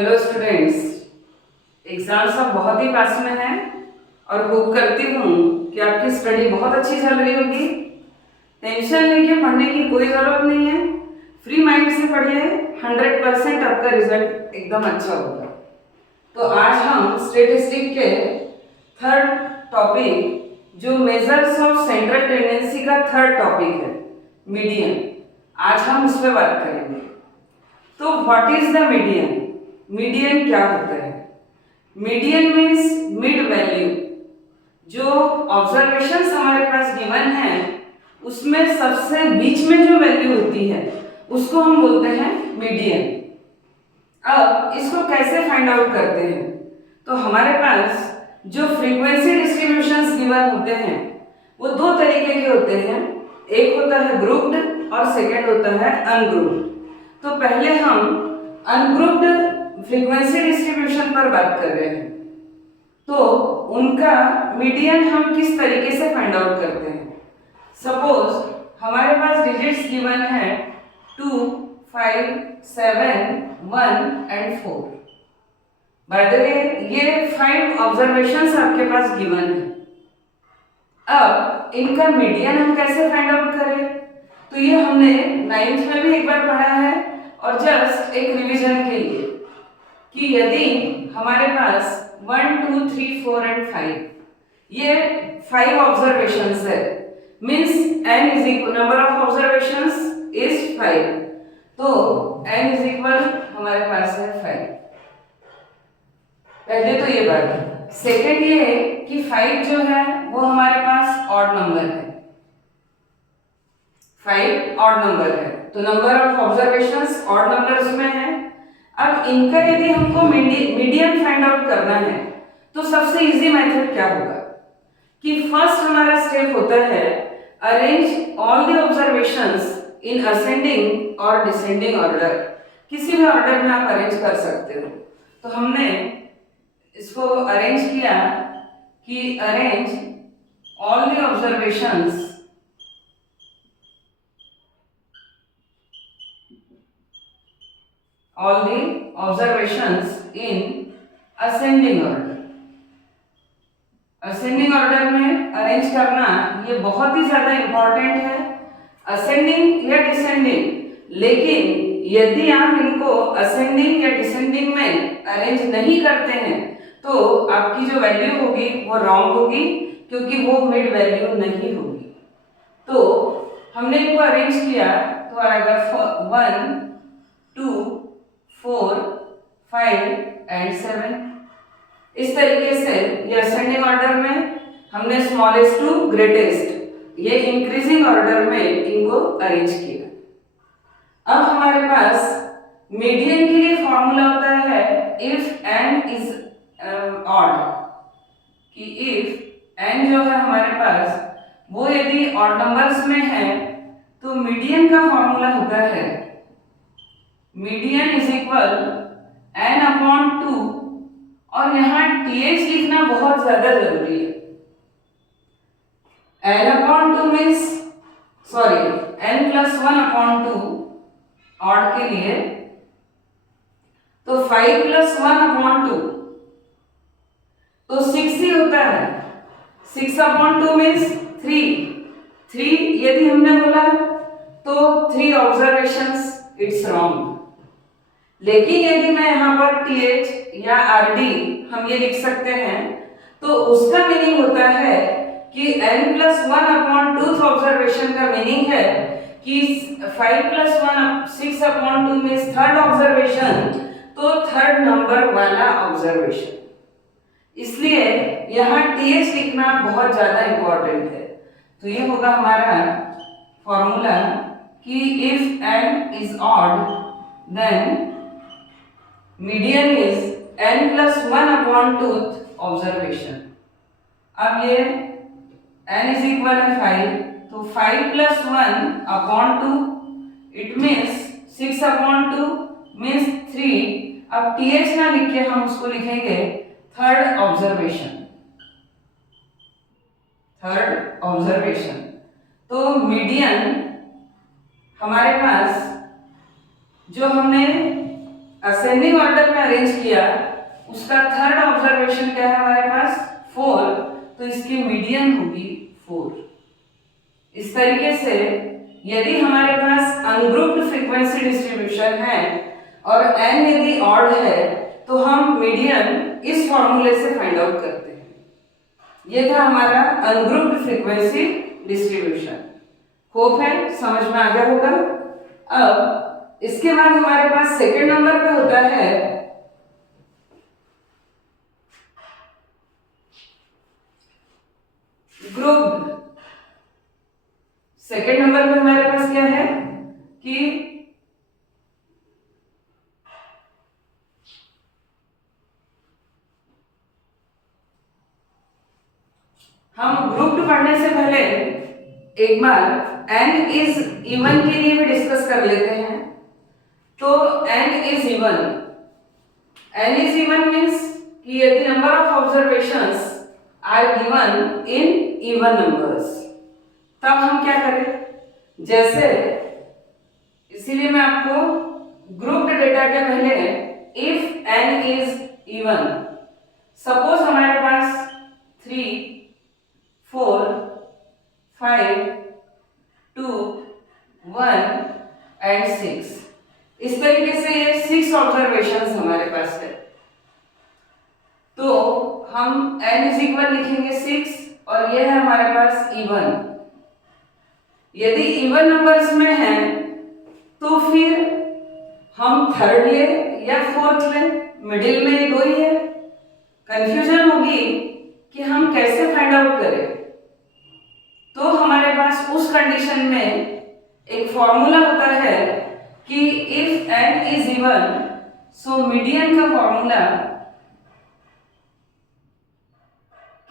Hello students, exams अब बहुत ही पास में हैं और होप करती हूँ कि आपकी स्टडी बहुत अच्छी चल रही होगी। टेंशन लेके पढ़ने की कोई ज़रूरत नहीं है, फ्री माइंड से पढ़िए, 100% आपका रिजल्ट एकदम अच्छा होगा। तो आज हम स्टेटिस्टिक के थर्ड टॉपिक जो मेजर्स ऑफ सेंट्रल टेंडेंसी का थर्ड टॉपिक है, मीडियन, आज हम उस पर बात करेंगे। तो what is the median? Median क्या होता है? Median means mid value. जो ऑब्जर्वेशंस हमारे पास गिवन है उसमें सबसे बीच में जो वैल्यू होती है उसको हम बोलते हैं मीडियन। अब इसको कैसे फाइंड आउट करते हैं? तो हमारे पास जो फ्रीक्वेंसी डिस्ट्रीब्यूशंस गिवन होते हैं वो दो तरीके के होते हैं, एक होता है ग्रुप्ड और सेकेंड होता है अनग्रुप्ड। तो पहले हम अनग्रुप्ड फ्रीक्वेंसी डिस्ट्रीब्यूशन पर बात कर रहे हैं। तो उनका मीडियन हम किस तरीके से फाइंड आउट करते हैं? सपोज हमारे पास डिजिट्स गिवन है 2, 5, 7, 1 एंड 4। बाय द वे ये 5 ऑब्जर्वेशंस आपके पास गिवन है। अब इनका मीडियन हम कैसे फाइंड आउट करें? तो ये हमने 9th में भी एक बार पढ़ा है और जस्ट एक रिवीजन के लिए कि यदि हमारे पास 1, 2, 3, 4 एंड 5 ये 5 ऑब्जर्वेशंस है, means n is equal number of observations is 5, तो n इज इक्वल हमारे पास है 5। पहले तो ये बात। सेकेंड ये है कि 5 जो है वो हमारे पास ऑड नंबर है, 5 ऑड नंबर है, तो number of observations odd numbers में है। अब इनका यदि हमको मीडियन फाइंड आउट करना है तो सबसे इजी मेथड क्या होगा कि फर्स्ट हमारा स्टेप होता है arrange all the observations in ascending और डिसेंडिंग ऑर्डर। किसी भी ऑर्डर में आप अरेंज कर सकते हो। तो हमने इसको अरेंज किया कि arrange all the observations in ascending order। Ascending order में अरेंज करना ये बहुत ही ज्यादा इंपॉर्टेंट है, असेंडिंग या डिसेंडिंग। लेकिन यदि आप इनको असेंडिंग या डिसेंडिंग में अरेंज नहीं करते हैं तो आपकी जो वैल्यू होगी वो रॉन्ग होगी, क्योंकि वो मिड वैल्यू नहीं होगी। तो हमने इनको अरेंज किया तो आएगा 1, 2, 4, 5 एंड 7। इस तरीके से ये असेंडिंग ऑर्डर में हमने स्मॉलेस्ट टू ग्रेटेस्ट ये इंक्रीजिंग ऑर्डर में इनको अरेंज किया। अब हमारे पास मीडियन के लिए फॉर्मूला होता है इफ n इज ऑड, कि इफ n जो है हमारे पास वो यदि ऑड नंबर्स में है तो मीडियन का फॉर्मूला होता है median is equal n upon 2, और यहाँ th लिखना बहुत ज्यादा जरूरी है। n upon 2 means n plus 1 upon 2 odd के लिए, तो 5 प्लस 1 अपॉन 2 तो 6 ही होता है। 6 अपॉन 2 मीन्स 3 यदि हमने बोला तो 3 ऑब्जर्वेशंस, इट्स रॉन्ग। लेकिन यदि मैं यहाँ पर th या rd हम ये लिख सकते हैं तो उसका मीनिंग होता है कि n प्लस 1 अपॉन 2 ऑब्जर्वेशन का मीनिंग है कि 5 plus 1 6 upon 2 means third observation, तो थर्ड नंबर वाला ऑब्जर्वेशन। इसलिए यहाँ th लिखना बहुत ज्यादा इंपॉर्टेंट है। तो ये होगा हमारा फॉर्मूला कि if n is odd then median is n plus 1 upon 2 observation. अब ये n इज इक्वल है 5, तो 5 plus 1 upon 2 it means 6 upon 2 means 3। अब th ना लिख के हम उसको लिखेंगे थर्ड ऑब्जर्वेशन। तो मीडियन हमारे पास जो हमने असेंडिंग ऑर्डर में अरेंज किया, उसका थर्ड ऑब्जर्वेशन क्या है हमारे पास 4, तो इसकी मीडियन होगी 4। इस तरीके से यदि हमारे पास अनग्रुप्ड फ्रीक्वेंसी डिस्ट्रीब्यूशन है और n यदि ऑड है तो हम मीडियन इस फॉर्मूले से फाइंड आउट करते हैं। ये था हमारा अनग्रुप्ड फ्रीक्वेंसी डिस्ट्रीब्यूशन। होप है समझ में आ गया होगा। अब इसके बाद हमारे पास सेकंड नंबर पे होता है ग्रुप्ड। सेकंड नंबर पे हमारे पास क्या है कि हम ग्रुप्ड पढ़ने से पहले एक बार n इज इवन के लिए भी डिस्कस कर लेते हैं। तो n is even, n is even means कि यदि number of observations are given in even numbers, तब हम क्या करें, जैसे इसीलिए मैं आपको ग्रुप्ड डेटा के पहले if n is even, suppose हमारे पास 3, 4, 5, 2, 1 एंड 6, इस तरीके से ये 6 ऑब्जर्वेशंस हमारे पास है। तो हम n इज इक्वल लिखेंगे 6 और ये है हमारे पास इवन। यदि इवन नंबर्स में है तो फिर हम थर्ड ले या फोर्थ ले, मिडिल में ये दो ही है। कंफ्यूजन होगी कि हम कैसे फाइंड आउट करें। तो हमारे पास उस कंडीशन में एक फॉर्मूला होता है कि if n is even, so median का फॉर्मूला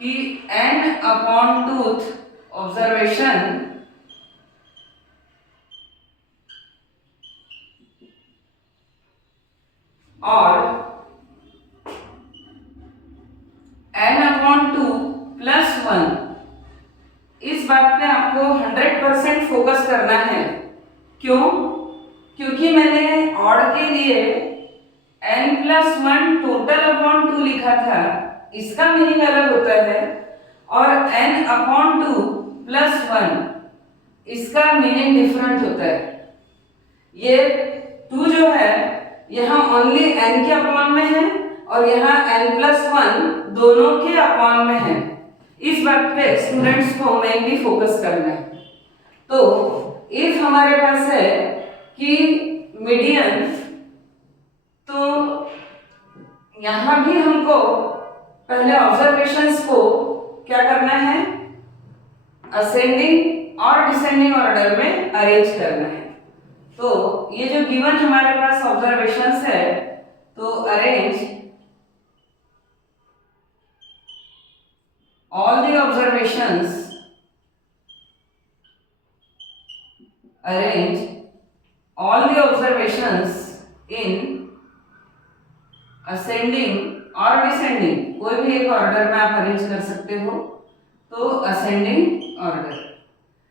कि n अपॉन टूथ ऑब्जर्वेशन और n अपॉन 2 प्लस 1, इस बात पे आपको 100% फोकस करना है। क्यों? क्योंकि मैंने ऑड के लिए n प्लस 1 टोटल अपॉन 2 लिखा था, इसका मीनिंग अलग होता है, और n अपॉन 2 प्लस 1 इसका मीनिंग डिफरेंट होता है। ये 2 जो है यहाँ ओनली n के अपॉन में है और यहाँ n प्लस 1 दोनों के अपॉन में है। इस बात पे स्टूडेंट्स को मेनली फोकस करना है। तो इफ हमारे पास है कि मीडियन, तो यहाँ भी हमको पहले ऑब्जर्वेशंस को क्या करना है, असेंडिंग और डिसेंडिंग ऑर्डर में अरेंज करना है। तो ये जो गिवन हमारे पास ऑब्जर्वेशंस है, तो arrange all the observations, arrange all the observations in ascending और डिसेंडिंग, कोई भी एक ऑर्डर में आप अरेंज कर सकते हो, तो असेंडिंग ऑर्डर।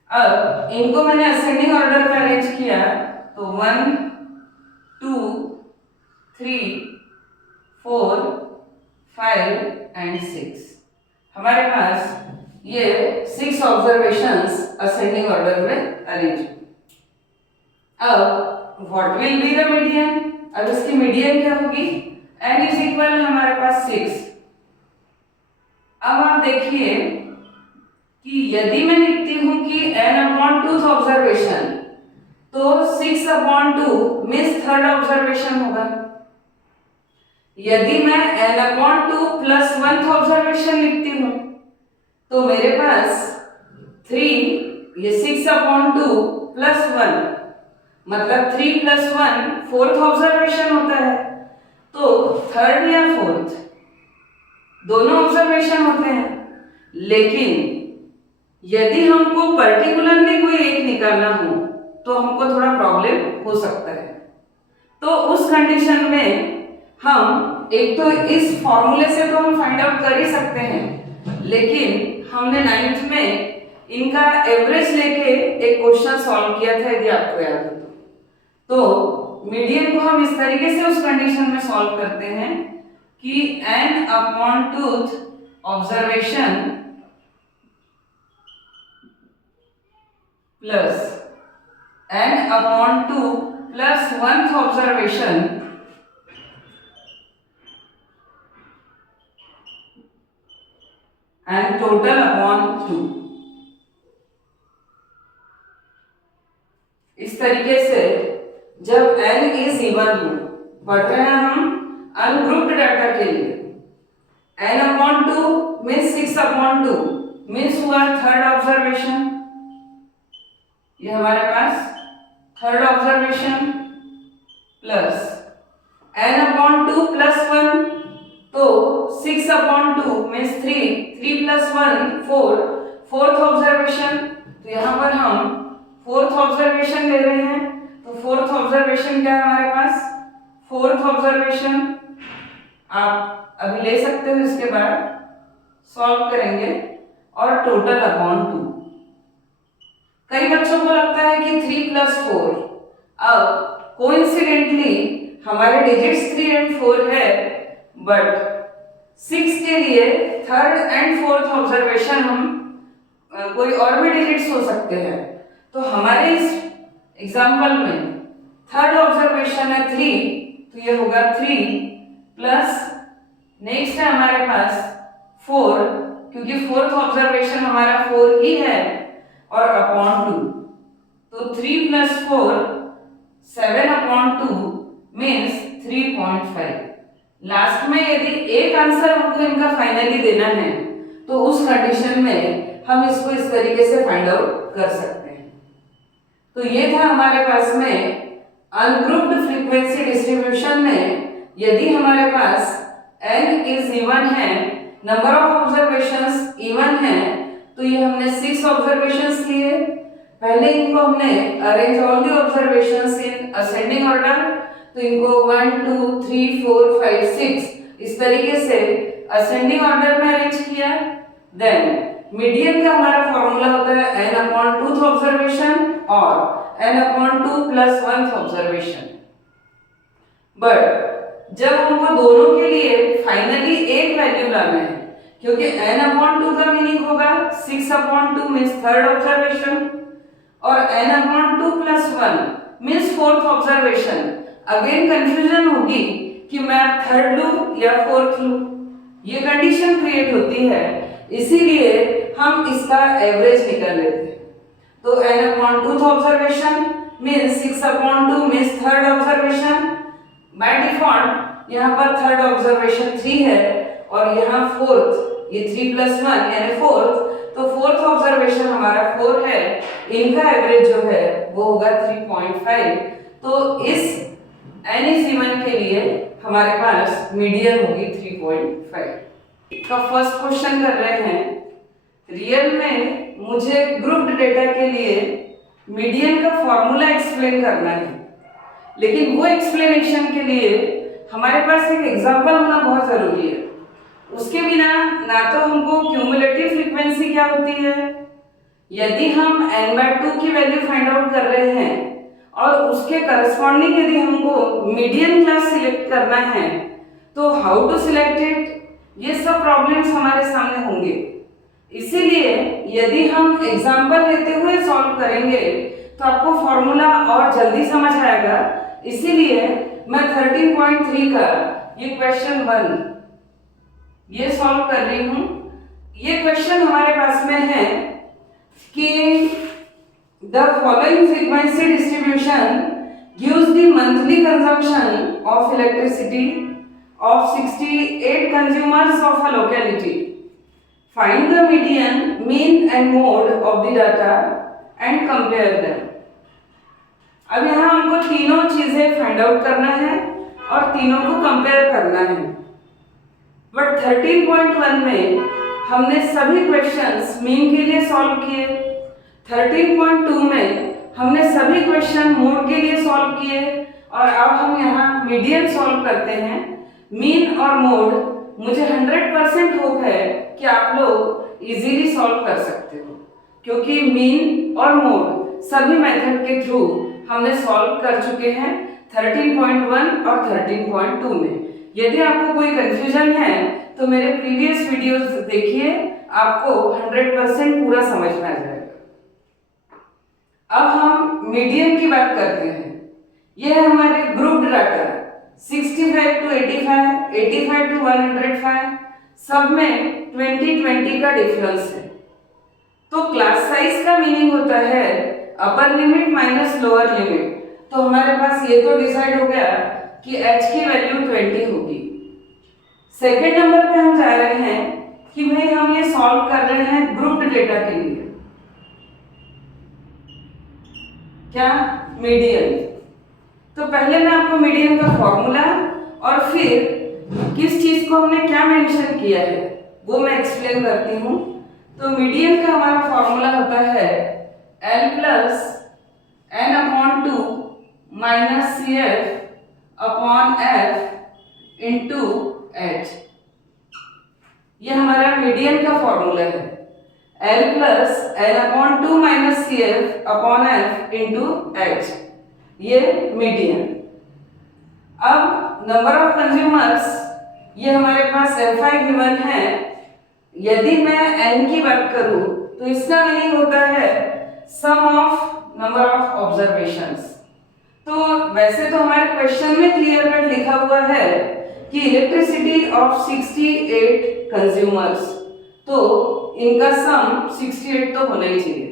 अब इनको मैंने असेंडिंग ऑर्डर में अरेंज किया, तो 1, 2, 3, 4, 5 एंड 6, हमारे पास ये 6 ऑब्जर्वेशंस असेंडिंग ऑर्डर में अरेंज। अब what will be the median, अब इसकी मीडियन क्या होगी, n इज इक्वल हमारे पास 6। अब आप देखिए कि यदि मैं लिखती हूं कि n अपॉन 2 ऑब्जर्वेशन, तो 6 अपॉन 2 मीन्स थर्ड ऑब्जर्वेशन होगा। यदि मैं n अपॉन 2 प्लस 1 ऑब्जर्वेशन लिखती हूं, तो मेरे पास 3, ये 6 अपॉन 2 प्लस 1, मतलब 3 प्लस 1 फोर्थ ऑब्जर्वेशन होता है। तो थर्ड या फोर्थ दोनों ऑब्जर्वेशन होते हैं, लेकिन यदि हमको पर्टिकुलरली कोई एक निकालना हो तो हमको थोड़ा प्रॉब्लम हो सकता है। तो उस कंडीशन में हम एक तो इस फॉर्मूले से तो हम फाइंड आउट कर ही सकते हैं, लेकिन हमने 9th में इनका एवरेज लेके एक क्वेश्चन सॉल्व किया था, यदि आपको याद हो तो मीडियन को हम इस तरीके से उस कंडीशन में सॉल्व करते हैं कि n/2th observation plus n/2 plus 1th observation and total upon 2। इस तरीके से जब n इज इवन हो, पढ़ रहे हैं हम अनग्रुप्ड डाटा के लिए, n/2 मीन्स 6/2 मीन्स हुआ थर्ड ऑब्जर्वेशन, ये हमारे पास third observation plus n/2 plus 1 तो 6/2 मीन्स 3 प्लस 1 4 फोर्थ ऑब्जर्वेशन। तो यहाँ पर हम फोर्थ ऑब्जर्वेशन ले रहे हैं, तो फोर्थ ऑब्जर्वेशन क्या है हमारे पास, फोर्थ ऑब्जर्वेशन आप अभी ले सकते हो, इसके बाद सॉल्व करेंगे और टोटल अपॉन 2। कई बच्चों को लगता है कि 3 प्लस 4, अब कोइंसिडेंटली हमारे डिजिट्स 3 एंड 4 है, बट 6 के लिए थर्ड एंड फोर्थ ऑब्जर्वेशन हम कोई और भी डिजिट्स हो सकते हैं। तो हमारे इस एग्जाम्पल में थर्ड ऑब्जर्वेशन है 3, तो ये होगा 3 प्लस नेक्स्ट है हमारे पास 4, क्योंकि फोर्थ ऑब्जर्वेशन हमारा 4 ही है, और अपॉन 2। तो 3 प्लस 4 7/2 मीन्स 3.5। लास्ट में यदि एक आंसर हमको इनका फाइनली देना है तो उस कंडीशन में हम इसको इस तरीके से फाइंड आउट कर सकते हैं। तो ये था हमारे पास में अनग्रुप्ड फ्रीक्वेंसी डिस्ट्रीब्यूशन में यदि हमारे पास n इज इवन है, नंबर ऑफ ऑब्जर्वेशंस इवन है, तो ये हमने 6 ऑब्जर्वेशंस लिए। पहले इनको हमने arrange all the observations in ascending order, तो इनको 1 2 3 4 5 6 इस तरीके से असेंडिंग ऑर्डर में अरेंज किया। देन मीडियन का हमारा फॉर्मूला होता है n/2th ऑब्जर्वेशन और n/2 plus 1th observation. But जब हमको दोनों के लिए फाइनली एक वैल्यू लाना है, क्योंकि n/2 का मीनिंग होगा 6/2 मीन्स थर्ड ऑब्जर्वेशन और n/2 plus 1 means fourth observation. Again confusion होगी कि मैं थर्ड लूं या फोर्थ लूं, ये कंडीशन क्रिएट होती है, इसीलिए हम इसका एवरेज निकाल लेते हैं। तो n/2th observation means 6/2 means third observation. By default यहाँ पर थर्ड ऑब्जर्वेशन 3 है और यहाँ फोर्थ, ये 3 प्लस 1 यानी फोर्थ, तो फोर्थ ऑब्जर्वेशन हमारा 4 है, इनका एवरेज जो है वो होगा 3.5। तो इस n इज इवन के लिए हमारे पास मीडियन होगी 3.5। तो फर्स्ट क्वेश्चन कर रहे हैं, रियल में मुझे ग्रुप्ड डेटा के लिए मीडियन का फॉर्मूला एक्सप्लेन करना है, लेकिन वो एक्सप्लेनेशन के लिए हमारे पास एक एग्जांपल होना बहुत जरूरी है। उसके बिना ना तो हमको क्यूमुलेटिव फ्रीक्वेंसी क्या होती है, यदि हम n/2 की वैल्यू फाइंड आउट कर रहे हैं और उसके करस्पॉन्डिंग यदि हमको मीडियन क्लास सिलेक्ट करना है, तो हाउ टू सिलेक्ट इट, ये सब प्रॉब्लम्स हमारे सामने होंगे। इसीलिए यदि हम एग्जांपल लेते हुए सॉल्व करेंगे तो आपको फॉर्मूला और जल्दी समझ आएगा। इसीलिए मैं 13.3 का ये क्वेश्चन 1 ये सॉल्व कर रही हूँ। ये क्वेश्चन हमारे पास में है कि the following frequency distribution gives the monthly consumption of electricity of 68 consumers of a locality. Find the median, mean and mode of the data and compare them. अब यहाँ हमको तीनों चीजें फाइंड आउट करना है और तीनों को कंपेयर करना है। बट 13.1 में हमने सभी क्वेश्चंस मीन के लिए सॉल्व किए, 13.2 में हमने सभी क्वेश्चन मोड के लिए सॉल्व किए, और अब हम यहाँ मीडियन सॉल्व करते हैं। मीन और मोड मुझे 100% होप है कि आप लोग इजीली सॉल्व कर सकते हो, क्योंकि मीन और मोड सभी मेथड के थ्रू हमने सॉल्व कर चुके हैं। 13.1 और 13.2 में। यदि आपको कोई कंफ्यूजन है तो मेरे प्रीवियस वीडियोस देखिए, आपको 100% पूरा समझ में आ जाएगा। अब हम मीडियन की बात करते हैं। यह हमारे ग्रुप डाटा 65 to 85, 85 to 105, सब में 20-20 का डिफरेंस है। तो क्लास साइज का मीनिंग होता है upper limit minus lower limit. तो हमारे पास ये तो डिसाइड हो गया कि h की वैल्यू 20 होगी। सेकेंड नंबर पे हम जा रहे हैं कि भाई हम ये सॉल्व कर रहे हैं ग्रुप्ड डेटा के लिए, क्या मीडियन। तो पहले मैं आपको मीडियन का फॉर्मूला और फिर किस चीज को हमने क्या मेंशन किया है वो मैं एक्सप्लेन करती हूँ। तो मीडियन का हमारा फॉर्मूला होता है L plus n/2 minus CF upon F into H। यह हमारा मीडियन का फॉर्मूला है, L plus n/2 minus CF upon F into H, ये मीडियन। अब नंबर ऑफ कंज्यूमर्स, ये हमारे पास Fi गिवन है। यदि मैं n की बात करूं तो इसका मीनिंग होता है सम ऑफ नंबर ऑफ ऑब्जर्वेशंस। तो वैसे तो हमारे क्वेश्चन में क्लियर कट लिखा हुआ है कि इलेक्ट्रिसिटी ऑफ 68 कंज्यूमर्स, तो इनका सम 68 तो होना ही चाहिए।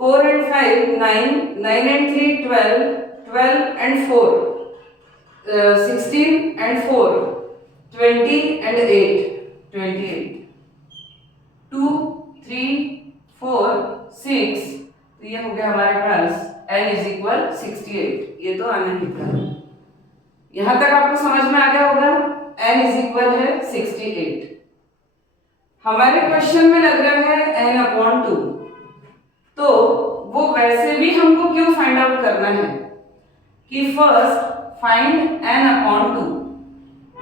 4 and 5 9, 9 and 3 12, 12 and 4 16 and 4 20 and 8 28, 2 3 4 6, तो ये हो गया हमारे पास n इज इक्वल 68। ये तो आना ही था, यहां तक आपको समझ में आ गया होगा। n इज इक्वल है 68। हमारे क्वेश्चन में लग रहा है n/2, तो वो वैसे भी हमको क्यों फाइंड आउट करना है कि फर्स्ट फाइंड n/2।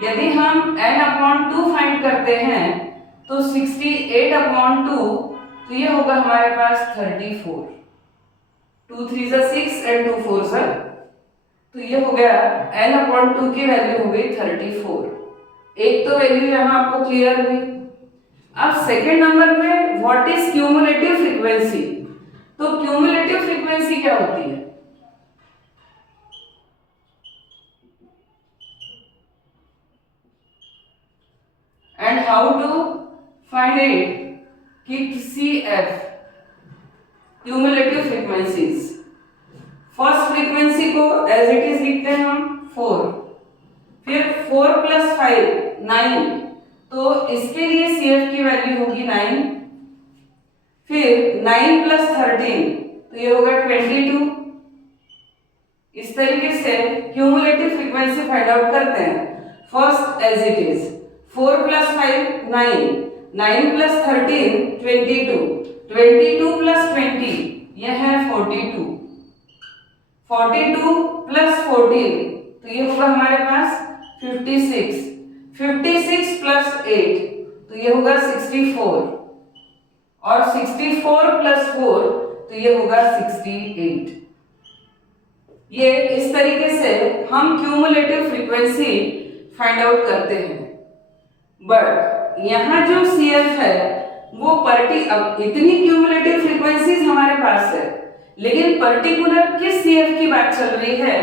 यदि हम n/2 फाइंड करते हैं तो 68/2, तो ये होगा हमारे पास 34। 2 3 6 and 2 4, तो ये हो गया n/2 की वैल्यू हो गई 34। एक तो वैल्यू यहाँ आपको क्लियर हुई। अब सेकेंड नंबर पे व्हाट इज क्यूमुलेटिव फ्रीक्वेंसी। तो क्यूमुलेटिव फ्रीक्वेंसी क्या होती है? And how to find it कि CF cumulative frequencies. First frequency को एज इट इज लिखते हैं हम 4, फिर 4 + 5 9, तो इसके लिए CF की वैल्यू होगी 9, फिर 9 + 13, तो ये होगा 22। इस तरीके से क्यूमुलेटिव फ्रीक्वेंसी फाइंड आउट करते हैं। फर्स्ट एज इट इज 4 + 5 9, 9 + 13 22, 22 + 20 यह है 42, 42 + 14, तो ये होगा हमारे पास 56, 56 + 8, तो ये होगा 64, और 64 + 4, तो ये होगा 68। ये इस तरीके से हम क्यूमुलेटिव फ्रीक्वेंसी फाइंड आउट करते हैं। बट यहाँ जो CF है वो अब इतनी क्यूमुलेटिव फ्रीक्वेंसीज हमारे पास है, लेकिन पर्टिकुलर किस CF की बात चल रही है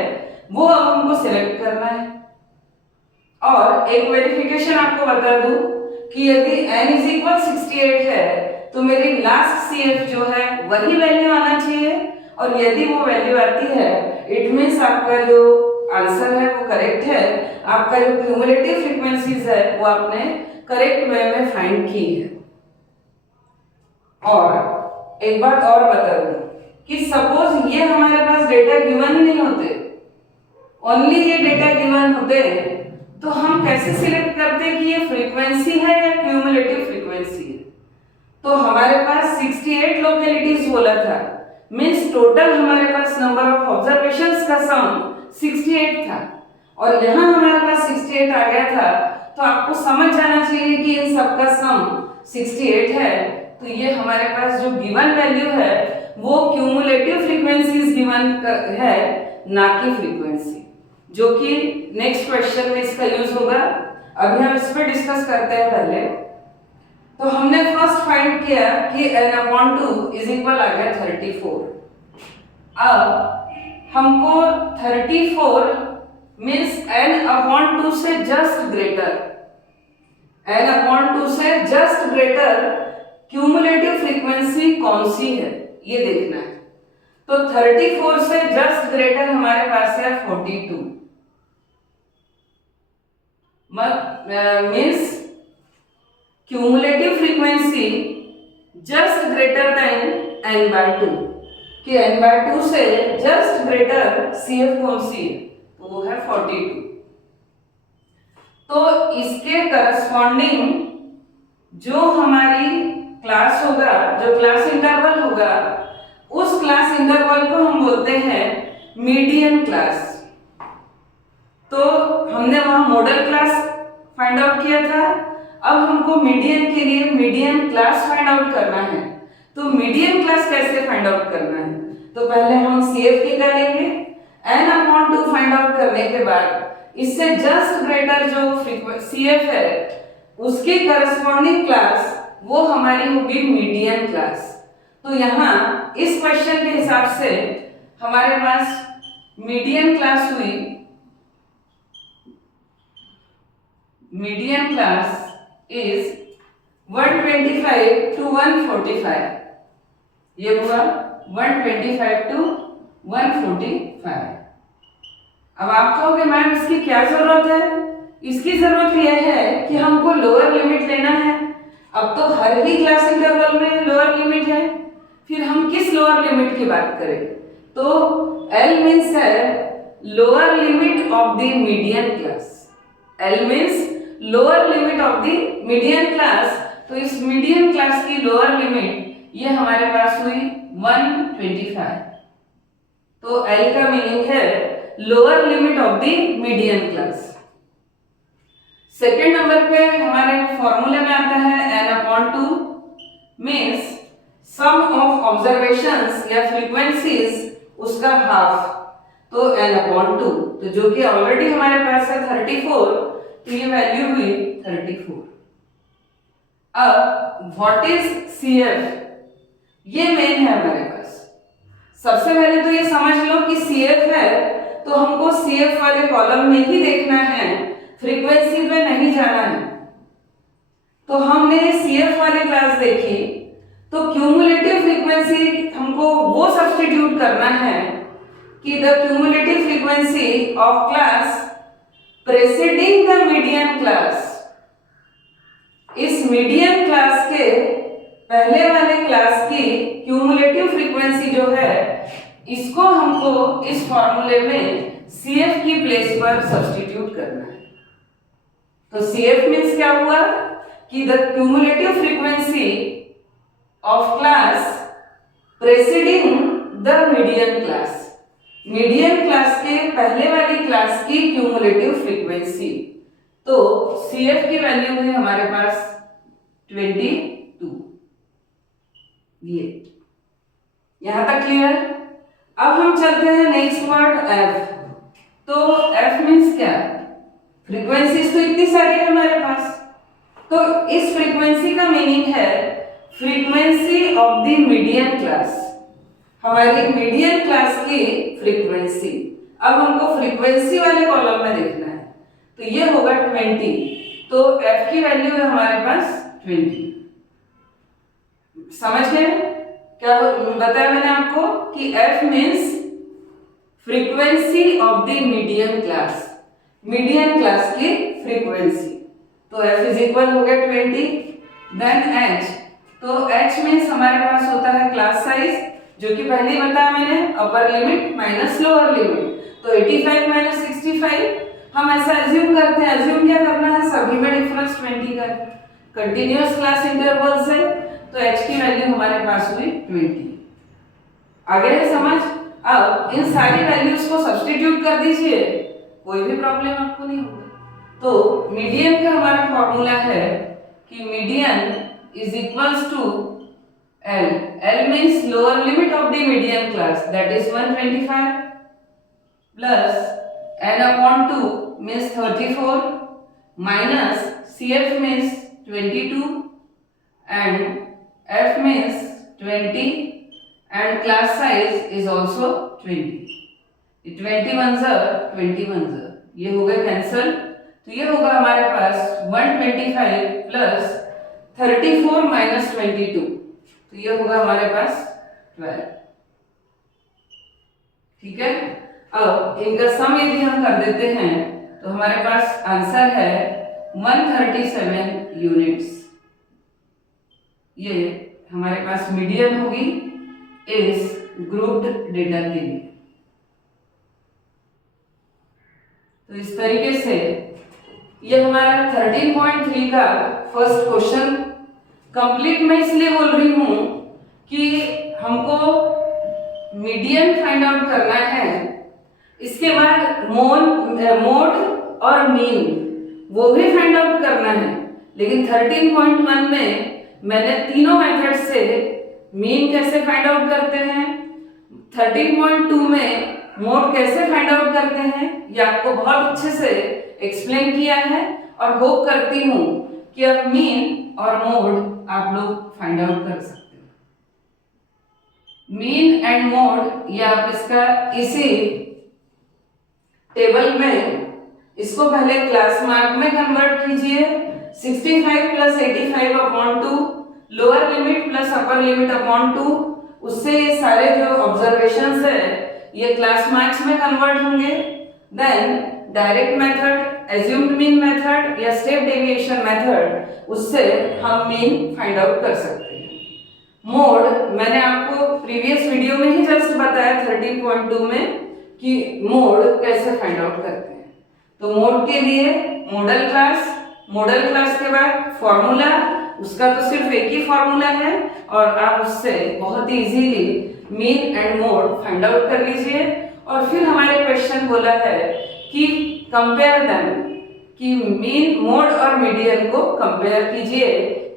वो अब हमको सिलेक्ट करना है। और एक वेरिफिकेशन आपको बता दूं कि यदि n = 68 है तो मेरी लास्ट CF जो है वही वैल्यू आना चाहिए, और यदि वो वैल्यू आती है इट मीन्स आपका जो आंसर है वो करेक्ट है, आपका जो क्यूमुलेटिव फ्रीक्वेंसीज है वो आपने करेक्ट वे में फाइंड की है। और एक बात और बता दूं कि सपोज ये हमारे पास डेटा गिवन ही नहीं होते, ओनली ये डेटा गिवन होते, तो हम कैसे सिलेक्ट करते कि ये फ्रीक्वेंसी है या क्यूमुलेटिव फ्रीक्वेंसी है। तो हमारे पास 68 लोकेलिटीज बोला था, मीन्स टोटल हमारे पास नंबर ऑफ ऑब्जर्वेशंस का सम 68 था, और यहाँ हमारे पास 68 आ गया था, तो आपको समझ जाना चाहिए कि इन सबका सम 68 है। तो ये हमारे पास जो गिवन वैल्यू है वो क्यूमुलेटिव फ्रीक्वेंसीज गिवन है, ना कि फ्रीक्वेंसी, जो कि नेक्स्ट क्वेश्चन में इसका यूज होगा। अभी हम इस पर डिस्कस करते हैं। पहले तो हमने फर्स्ट फाइंड किया कि n/2 इज इक्वल आ गया 34। अब हमको 34 मीन्स n/2 से जस्ट ग्रेटर, n/2 से जस्ट ग्रेटर क्यूमुलेटिव फ्रीक्वेंसी कौन सी है ये देखना है। तो 34 से जस्ट ग्रेटर हमारे पास है 42, means cumulative frequency just greater than n/2, कि n/2 से जस्ट ग्रेटर CF कौन सी है, तो वो है 42। तो इसके करस्पॉन्डिंग जो हमारी क्लास होगा, जो क्लास इंटरवल होगा, उस क्लास इंटरवल को हम बोलते हैं मीडियन क्लास। तो हमने वहां मॉडल क्लास फाइंड आउट किया था, अब हमको मीडियन के लिए मीडियन क्लास फाइंड आउट करना है। तो मीडियन क्लास कैसे फाइंड आउट करना है, तो पहले हम CF निकालेंगे। n/2 फाइंड आउट करने के बाद इससे जस्ट ग्रेटर जो CF है उसकी करस्पॉन्डिंग क्लास वो हमारी होगी मीडियन क्लास। तो यहाँ इस क्वेश्चन के हिसाब से हमारे पास मीडियन क्लास हुई, मीडियन क्लास इज 125 to 145, ये हुआ 125 to 145। अब आप कहोगे मैम इसकी क्या जरूरत है, इसकी जरूरत यह है कि हमको लोअर लिमिट लेना है। अब तो हर ही क्लास इंटरवल में लोअर लिमिट है, फिर हम किस लोअर लिमिट की बात करें, तो L मीन्स है lower limit of the median class. L means lower limit of the median class. तो इस मीडियन क्लास की लोअर लिमिट ये हमारे पास हुई 125। तो L का मीनिंग है lower limit of the median class. Second number पे हमारे फॉर्मूले में आता है n/2 means sum of observations या फ्रीक्वेंसीज उसका हाफ, तो n/2। तो जो कि ऑलरेडी हमारे पास है 34, तो ये वैल्यू हुई 34। अब व्हाट इज CF, ये मेन है हमारे पास। सबसे पहले तो ये समझ लो कि CF है तो हमको CF वाले कॉलम में ही देखना है, फ्रीक्वेंसी पे नहीं जाना है। तो हमने CF वाली क्लास देखी, तो क्यूमुलेटिव फ्रीक्वेंसी हमको वो सब्स्टिट्यूट करना है कि the cumulative frequency of class presiding the median class, इस मीडियन क्लास के पहले वाले क्लास की क्यूमुलेटिव फ्रीक्वेंसी जो है इसको हमको इस फॉर्मूले में CF की प्लेस पर सब्स्टिट्यूट करना है। तो CF मीन्स क्या हुआ कि the cumulative frequency of class presiding the median class, median class के पहले वाली क्लास की क्यूमुलेटिव फ्रीक्वेंसी। तो CF की वैल्यू है हमारे पास 22। ये यहां तक क्लियर। अब हम चलते हैं नेक्स्ट वर्ड F। तो F मीन्स क्या, फ्रीक्वेंसीज तो इतनी सारी है हमारे पास, तो इस फ्रीक्वेंसी का मीनिंग है frequency of the median class, हमारी मीडियन क्लास की फ्रीक्वेंसी। अब हमको फ्रीक्वेंसी वाले कॉलम में देखना है, तो ये होगा 20। तो F की वैल्यू है हमारे पास 20। समझ गए क्या बताया मैंने आपको कि F means frequency of the median class, median class की फ्रीक्वेंसी। तो F इज इक्वल हो गया 20। देन H, तो H मीन्स हमारे पास होता है क्लास साइज, जो कि पहले ही बताया मैंने, upper limit minus lower limit. तो 85 माइनस 65 हम ऐसा एज्यूम करते हैं, एज्यूम क्या करना है, सभी में डिफरेंस 20 का, कंटिन्यूअस क्लास इंटरवल से। तो H की वैल्यू हमारे पास हुई 20। आगे है समझ। अब इन सारी वैल्यूज को सब्स्टिट्यूट कर दीजिए, कोई भी प्रॉब्लम आपको नहीं होगा। तो मीडियन का हमारा फॉर्मूला है कि median is equals to L. L means lower limit of the median class, that is 125, plus n upon 2 means 34, minus CF means 22 and F means 20 and class size is also 20. 21 ये हो गए cancel, तो ये होगा हमारे पास 125 plus 34 minus 22, तो ये होगा हमारे पास 12। ठीक है, अब इनका सम यदि हम कर देते हैं तो हमारे पास आंसर है 137 यूनिट्स। ये हमारे पास मीडियन होगी इस ग्रुप्ड डेटा के लिए। तो इस तरीके से ये हमारा 13.3 का फर्स्ट क्वेश्चन कंप्लीट मैं इसलिए बोल रही हूं कि हमको मीडियन फाइंड आउट करना है, इसके बाद मोड और मीन वो भी फाइंड आउट करना है। लेकिन 13.1 में मैंने तीनों मेथड से मीन कैसे फाइंड आउट करते हैं, 13.2 में मोड कैसे फाइंड आउट करते हैं, ये आपको बहुत अच्छे से एक्सप्लेन किया है और होप करती हूं कि अब मीन और मोड आप लोग फाइंड आउट कर सकते हो। मीन एंड मोड ये आप इसका इसी टेबल में इसको पहले क्लास मार्क में कन्वर्ट कीजिए। 65 plus 85 upon 2, lower limit plus upper limit upon 2, उससे ये सारे जो ऑब्जर्वेशंस है ये क्लास मार्क्स में कन्वर्ट होंगे। Then direct method, assumed mean method या स्टेप डेविएशन मेथड, उससे हम मीन फाइंड आउट कर सकते हैं। मोड मैंने आपको प्रीवियस वीडियो में ही जस्ट बताया 13.2 में कि मोड कैसे फाइंड आउट करते हैं। तो मोड के लिए मॉडल क्लास के बाद फॉर्मूला, उसका तो सिर्फ एक ही फॉर्मूला है और आप उससे बहुत ही easily mean and mode find out कर लीजिए। और फिर हमारे क्वेश्चन बोला है कि कंपेयर देम, कि मीन, मोड और मीडियन को कंपेयर कीजिए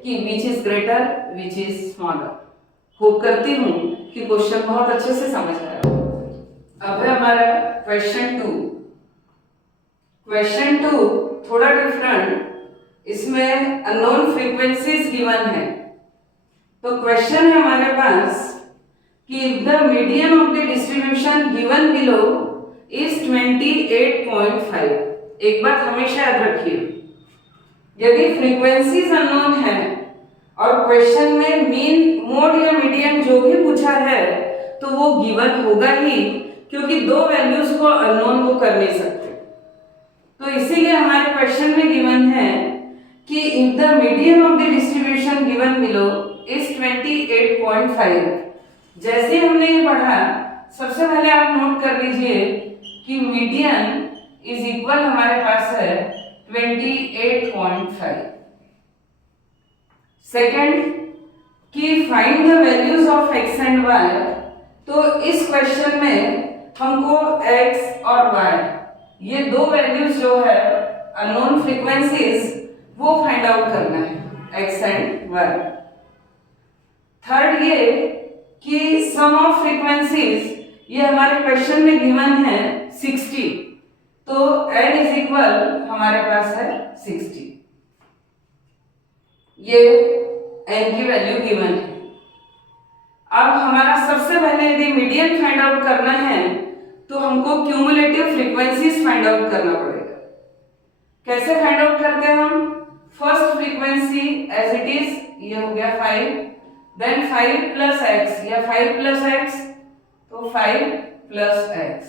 कि which is greater which is smaller. Hope करती हूँ कि क्वेश्चन बहुत अच्छे से समझ आया। अब है हमारा क्वेश्चन 2। क्वेश्चन 2 थोड़ा डिफरेंट, इसमें अननोन फ्रीक्वेंसीज गिवन है। तो क्वेश्चन है हमारे पास कि the median of the distribution given below is 28.5। एक बात हमेशा याद रखिए, यदि फ्रीक्वेंसीज अननोन है और क्वेश्चन में मीन, मोड या मीडियन जो भी पूछा है तो वो गिवन होगा ही, क्योंकि दो वैल्यूज को अननोन वो कर नहीं सकते। तो इसीलिए हमारे क्वेश्चन में गिवन है कि if the median of the distribution given below is 28.5। जैसे हमने ये पढ़ा, सबसे पहले आप नोट कर लीजिए कि मीडियन इज इक्वल हमारे पास है 28.5। सेकंड कि find the values of x and y। तो इस क्वेश्चन में हमको x और y ये दो वैल्यूज जो है अननोन फ्रीक्वेंसीज वो फाइंड आउट करना है, x एंड y। थर्ड ये कि सम ऑफ फ्रीक्वेंसीज ये हमारे क्वेश्चन में गिवन है 60, तो n इज इक्वल हमारे पास है 60। ये n की वैल्यू गिवन है। अब हमारा सबसे पहले यदि मीडियन फाइंड आउट करना है तो हमको क्यूमुलेटिव फ्रीक्वेंसीज फाइंड आउट करना पड़ेगा। कैसे फाइंड आउट करते हैं हम? First frequency as it is, ये हो गया 5, देन 5 प्लस x या 5 प्लस x, तो 5 plus x,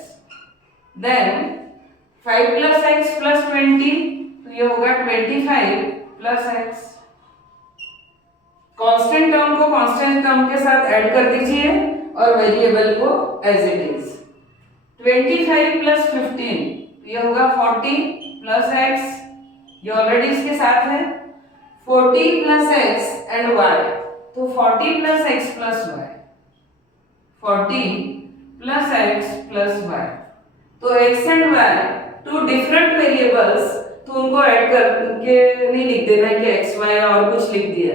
then 5 plus x plus 20, तो ये होगा 25 प्लस x। कांस्टेंट टर्म को कांस्टेंट टर्म के साथ ऐड कर दीजिए और वेरिएबल को एज इट इज। 25 प्लस 15, ये होगा 40 प्लस x, ये ऑलरेडी इसके साथ है। 40 प्लस x एंड y, तो 40 plus x plus y, 40 plus x plus y। तो x and y two different variables, तो उनको ऐड करके नहीं लिख देना कि x y और कुछ लिख दिया।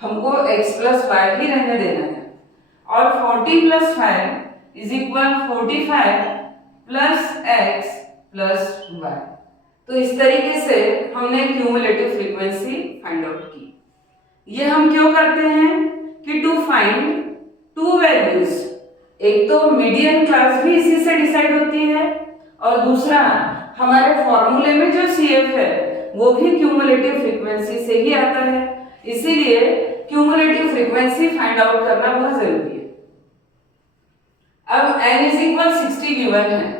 हमको x प्लस वाई ही रहने देना है। और 40 plus 5 is equal 45 plus x plus y. तो इस तरीके से हमने क्यूमुलेटिव फ्रीक्वेंसी फाइंड आउट की। ये हम क्यों करते हैं कि टू फाइंड टू वैल्यूज, एक तो मीडियन क्लास भी इसी से डिसाइड होती है और दूसरा हमारे फॉर्मूले में जो CF है वो भी क्यूमुलेटिव फ्रीक्वेंसी से ही आता है। इसीलिए क्यूमुलेटिव फ्रीक्वेंसी फाइंड आउट करना बहुत जरूरी है। अब n इज इक्वल 60 गिवन है।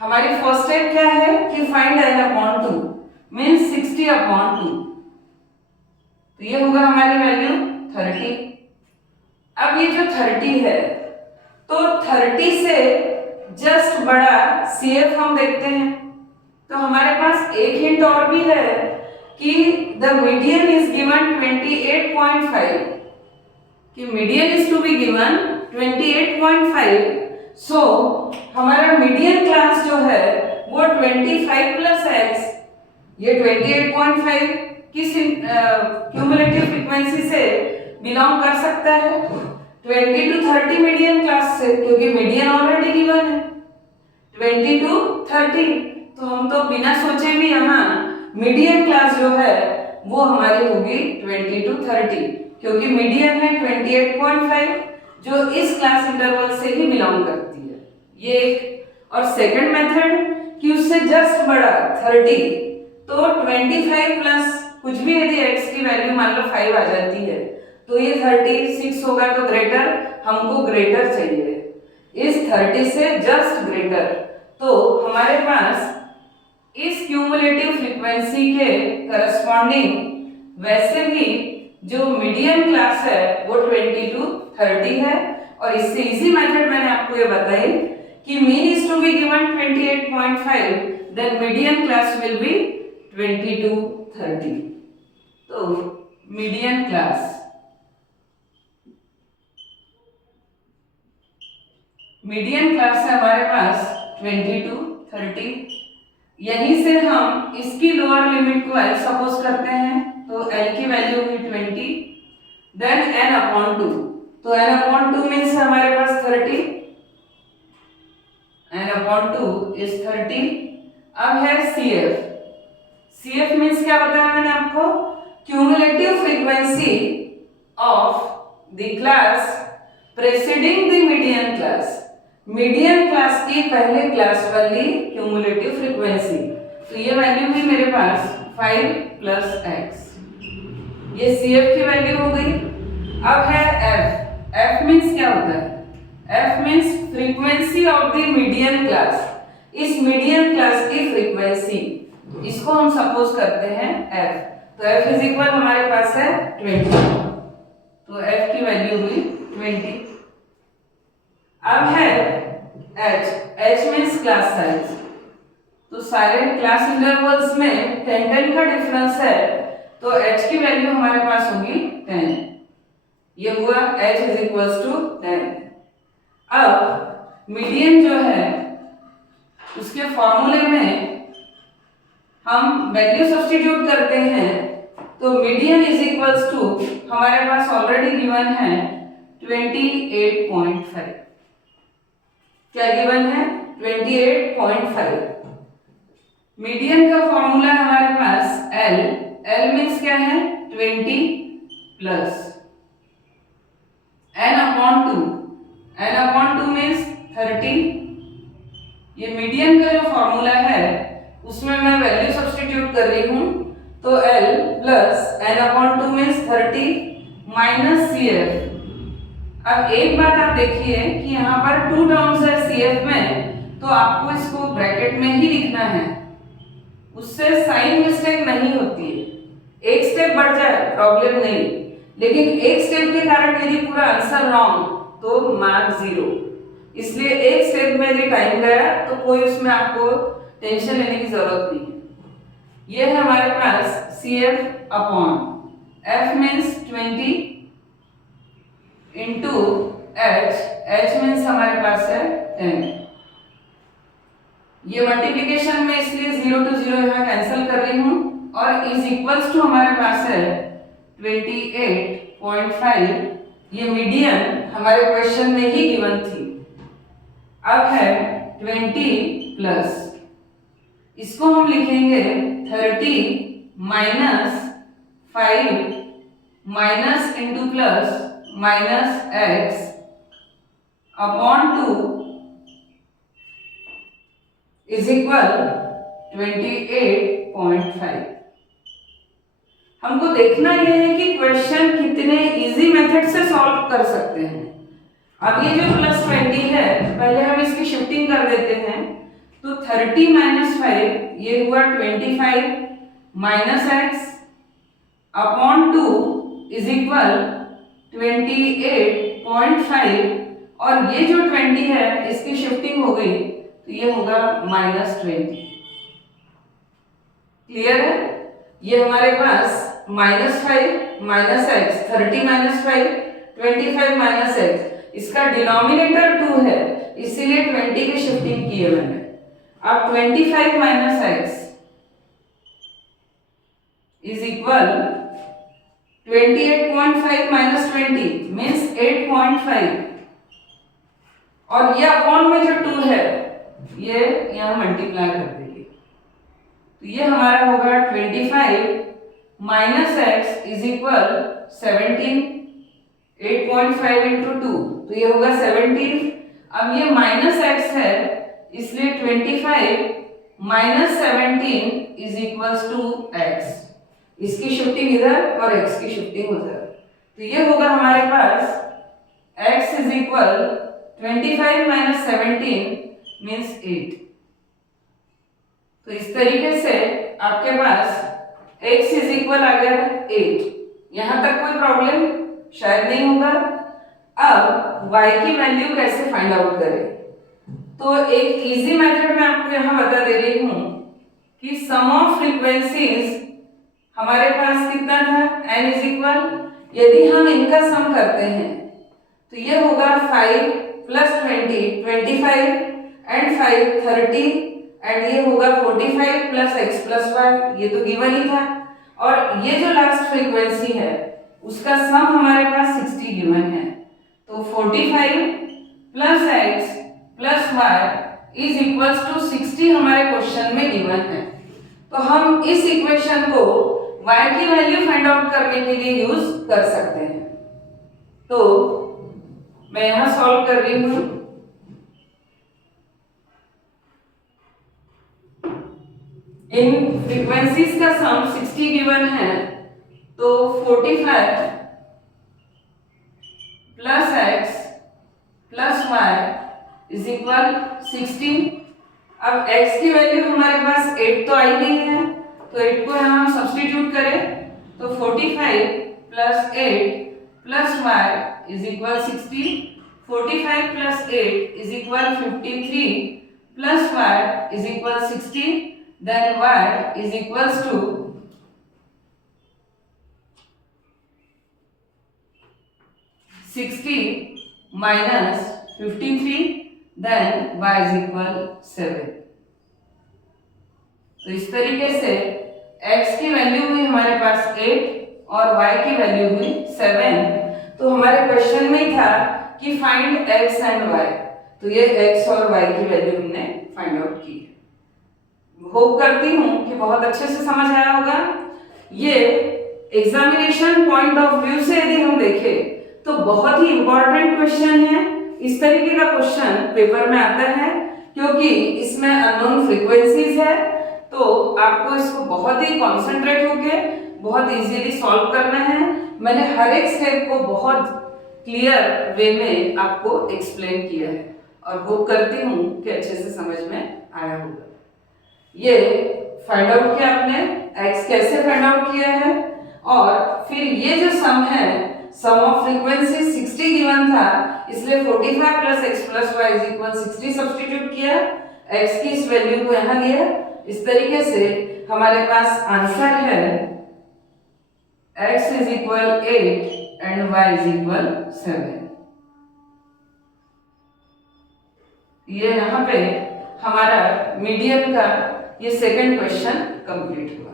हमारी फर्स्ट स्टेप क्या है कि find n upon 2 means 60 upon 2। तो ये होगा हमारी वैल्यू 30। अब ये जो 30 है तो 30 से जस्ट बड़ा CF हम देखते हैं। तो हमारे पास एक हिंट और भी है कि द मीडियन इज गिवन 28.5, कि median is to be given 28.5। So हमारा मीडियन क्लास जो है वो 25 प्लस x, ये 28.5 किस क्यूमुलेटिव फ्रीक्वेंसी से बिलोंग कर सकता है? 20 to 30 मीडियन क्लास से, क्योंकि मीडियन ऑलरेडी गिवन है 20 to 30। तो हम तो बिना सोचे भी यहाँ मीडियन क्लास जो है वो हमारी होगी 20 to 30, क्योंकि मीडियन है 28.5 जो इस क्लास इंटरवल से ही बिलोंग करती है। ये एक। और सेकंड मेथड कि उससे जस्ट बड़ा 30, तो 25 प्लस कुछ भी यदि x की वैल्यू मान लो 5 आ जाती है तो ये 36 होगा, तो ग्रेटर, हमको ग्रेटर चाहिए इस 30 से जस्ट ग्रेटर। तो हमारे पास इस क्यूमुलेटिव फ्रीक्वेंसी के करस्पॉन्डिंग वैसे भी जो मीडियन क्लास है वो 20 to 30 है। और इससे इजी मेथड मैंने आपको ये बताई कि mean is to be given 28.5, then median class will be 20 to 30। तो मीडियन क्लास, मीडियन क्लास है हमारे पास 20 to 30। यहीं से हम इसकी लोअर लिमिट को L सपोज करते हैं, तो L की वैल्यू हुई 20, देन n अपॉन 2। तो n अपॉन 2 मीन्स हमारे पास 30, n अपॉन 2 इज 30। अब है CF। CF मीन्स क्या बताया मैंने आपको? Cumulative frequency of the class presiding the median class, median class की पहले क्लास वाली क्यूमुलेटिव फ्रीक्वेंसी। तो ये वैल्यू हुई मेरे पास 5 प्लस x, ये CF की वैल्यू हो गई। अब है F। F मीन्स क्या होता है? F means frequency of the median class, इस मीडियन क्लास की फ्रीक्वेंसी, इसको हम सपोज करते हैं F। तो F इज इक्वल हमारे पास है 20, तो F की वैल्यू हुई 20। अब है H। H means class size. तो सारे क्लास इंटरवल्स में 10 का डिफरेंस है, तो H की वैल्यू हमारे पास होगी 10। ये हुआ H इज इक्वल्स टू 10। अब मीडियन जो है उसके फॉर्मूले में हम वैल्यू सब्स्टिट्यूट करते हैं, तो मीडियन इज इक्वल्स टू हमारे पास ऑलरेडी गिवन है 28.5। क्या गिवन है? 28.5। मीडियन का फॉर्मूला है हमारे पास L। L मीन्स क्या है? 20 plus n upon 2। n upon 2 means 30। ये मीडियन का जो फॉर्मूला है उसमें मैं वैल्यू सब्स्टिट्यूट कर रही हूं, तो L plus n upon 2 means 30 minus CF। अब एक बात आप देखिए कि यहाँ पर 2 टर्म्स है CF में, तो आपको इसको ब्रैकेट में ही लिखना है, उससे साइन मिस्टेक नहीं होती है। एक स्टेप बढ़ जाए प्रॉब्लम नहीं, लेकिन एक स्टेप के कारण यदि पूरा आंसर रॉन्ग तो मार्क 0। इसलिए एक स्टेप में यदि टाइम गया तो कोई उसमें आपको टेंशन लेने की जरूरत नहीं है। ये है हमारे पास CF upon F means 20 into H। H means हमारे पास है 10। ये मल्टीप्लिकेशन में इसलिए 0 to 0 यहाँ कैंसिल कर रही हूँ, और इज इक्वल्स टू हमारे पास है 28 28.5 ये मीडियन हमारे क्वेश्चन में ही गिवन थी। अब है 20 प्लस, इसको हम लिखेंगे 30 minus 5 minus into plus minus x upon 2 is equal 28.5। हमको देखना यह है कि क्वेश्चन कितने इजी मेथड से सॉल्व कर सकते हैं। अब ये जो प्लस 20 है, पहले हम इसकी शिफ्टिंग कर देते हैं। तो 30 माइनस 5 ये हुआ 25 minus x upon 2 is equal 28.5, और ये जो 20 है इसकी शिफ्टिंग हो गई तो ये होगा -20। क्लियर है? ये हमारे पास -5 minus x, 30 minus 5 25 minus x, इसका डिनोमिनेटर 2 है इसीलिए 20 की शिफ्टिंग की है मैंने। अब 25 minus x is equal 28.5 minus 20 means 8.5, और ये अपॉन में जो 2 है ये यहाँ मल्टीप्लाई कर देंगे तो ये हमारा होगा 25 minus x is equal 17, 8.5 into 2 तो ये होगा 17। अब ये माइनस एक्स है इसलिए 25 minus 17 is equals to x, इसकी शिफ्टिंग इधर और x की शिफ्टिंग उधर, तो ये होगा हमारे पास x is equal 25 minus 17 means 8। तो इस तरीके से आपके पास x इज इक्वल आ गया 8। यहां तक कोई प्रॉब्लम शायद नहीं होगा। अब y की वैल्यू कैसे फाइंड आउट करें, तो एक इजी मेथड मैं आपको यहां बता दे रही हूं कि सम ऑफ फ्रीक्वेंसीज हमारे पास कितना था, n इज इक्वल, यदि हम इनका सम करते हैं तो ये होगा 5 प्लस 20 25 एंड 5 30 एंड ये होगा 45 प्लस x प्लस y, ये तो गिवन ही था। और ये जो लास्ट फ्रीक्वेंसी है उसका सम हमारे पास 60 गिवन है, तो 45 plus x plus y is equals to 60 हमारे क्वेश्चन में गिवन है। तो हम इस इक्वेशन को y की वैल्यू फाइंड आउट करने के लिए यूज कर सकते हैं। तो मैं यहां सॉल्व कर रही हूं। इन फ्रीक्वेंसीज का सम 60 गिवन है, तो 45 plus x plus y is equal 60। अब x की वैल्यू हमारे पास 8 तो आई नहीं है, तो 8 को यहाँ हम सब्स्टिट्यूट करें तो 45 plus 8 plus y is equal 60। 45 plus 8 is equal 53 plus y is equal 60, then y is equals to 60 minus 53, then y is equal 7। तो इस तरीके से x की वैल्यू हुई हमारे पास 8 और y की वैल्यू हुई 7। तो हमारे क्वेश्चन में ही था कि फाइंड x एंड y, तो ये x और y की वैल्यू हमने फाइंड आउट की। होप करती हूँ कि बहुत अच्छे से समझ आया होगा। ये एग्जामिनेशन पॉइंट ऑफ व्यू से यदि हम देखें तो बहुत ही इंपॉर्टेंट क्वेश्चन है। इस तरीके का क्वेश्चन पेपर में आता है क्योंकि इसमें अननोन फ्रीक्वेंसीज है, तो आपको इसको बहुत ही कॉन्सेंट्रेट होके बहुत इजीली सॉल्व करना है। मैंने हर एक स्टेप को बहुत क्लियर वे में आपको एक्सप्लेन किया है और होप करती हूँ कि अच्छे से समझ में आया होगा। ये फाइंड आउट किया आपने, x कैसे फाइंड आउट किया है, और फिर ये जो सम है, सम ऑफ फ्रीक्वेंसी 60 गिवन था इसलिए 45 plus x plus y is equal 60 substitute किया, x की इस वैल्यू को यहाँ लिया। इस तरीके से हमारे पास आंसर है x is equal 8 and y is equal 7। ये यहाँ पे हमारा मीडियन का ये सेकंड क्वेश्चन कंप्लीट हुआ।